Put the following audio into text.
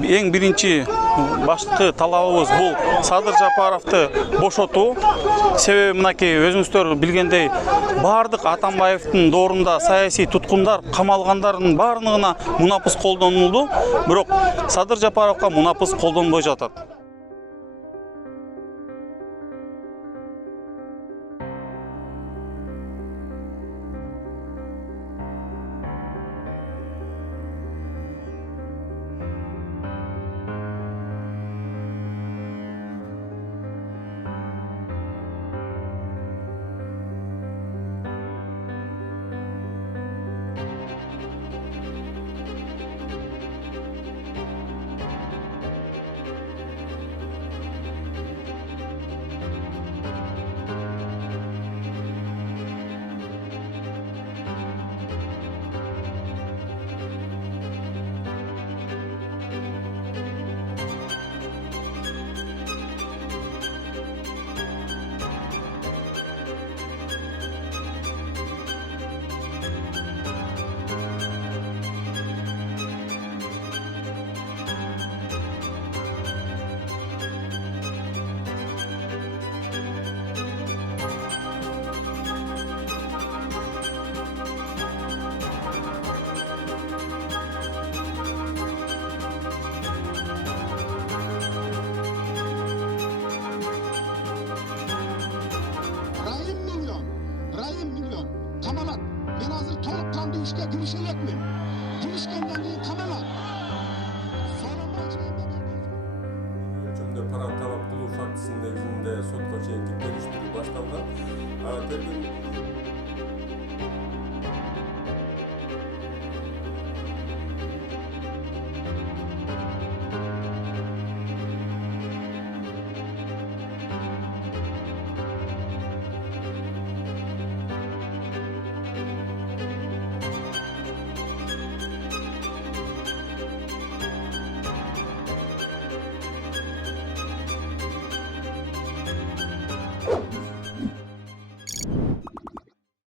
Эң биринчи башкы талабыбыз бул Садыр Жапаровду бошотуу. Себеби мынакей өзүңүздөр билгендей бардык Атамбаевдин доорунда саясий туткундар, камалгандардын баарына мунапыс колдонулду. Бирок Садыр Жапаровго мунапыс колдонбой жатат. işe girişecek mi? Girişkenden değil kanalar. Ölçümde para talap kılуу фактісinin негізінде сотқа чейинки териштирүү башталган.